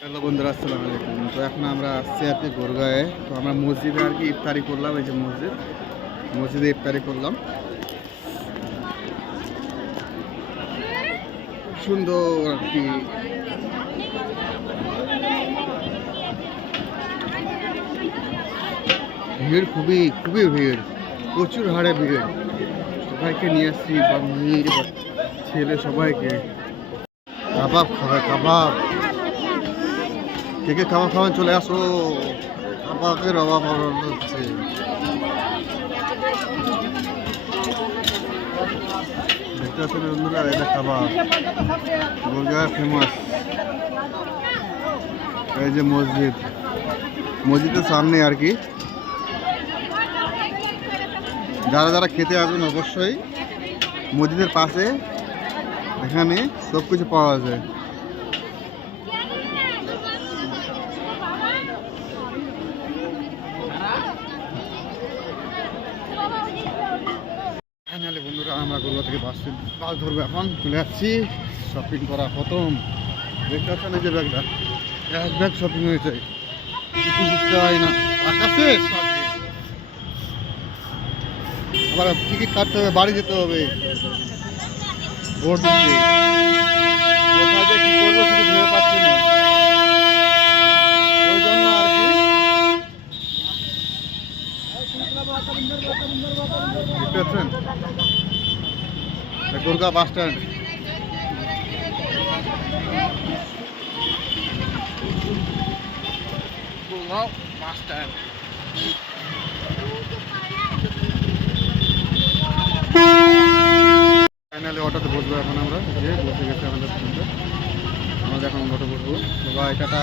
Hello বন্ধুরা, আসসালামু আলাইকুম। তো এখন আমরা আসছি আর কি গোরগাঁয়ে। তো আমরা মসজিদে আর কি ইফতারি করলাম। এই যে মসজিদে ইফতারি করলাম। সুন্দর আর কি ভিড়, খুবই খুবই ভিড়, প্রচুর হারে ভিড়। সবাইকে নিয়ে আসছি, বাঙালি ছেলে সবাইকে। কাবাব খাবে, কাবাব। কে কে কাবাব খাবেন চলে আসো। কাবাবের অভাব হচ্ছে। দেখতে পাচ্ছেন বন্ধুরা, এটা কাবাব গোরগাঁয়ের ফেমাস। এই যে মসজিদের সামনে আর কি। যারা যারা খেতে আসবেন অবশ্যই মসজিদের পাশে, এখানে সব কিছু পাওয়া যায়। ফাইনালি বন্ধুরা, আমরা গোরগাঁ থেকে বাস ধরবো, এখন চলে যাচ্ছি। শপিং করা খতম। দেখতে পাচ্ছেন এই যে ব্যাগটা, এক ব্যাগ শপিং হয়েছে, কিছু বুঝতে হয় না। আকাশে আবার টিকিট কাটতে হবে, বাড়ি যেতে হবে, ভোট দিতে। কোথায় যে কি করবো কিছু ভেবে পাচ্ছি না, ওই জন্য আর কি। দেখতে পাচ্ছেন Goregaon bus stand. Goregaon bus stand. Finally অটোতে বসবো এখন আমরা, যে বসে গেছে আমাদের। আমরা এখন অটো বসবো। Bye, tata.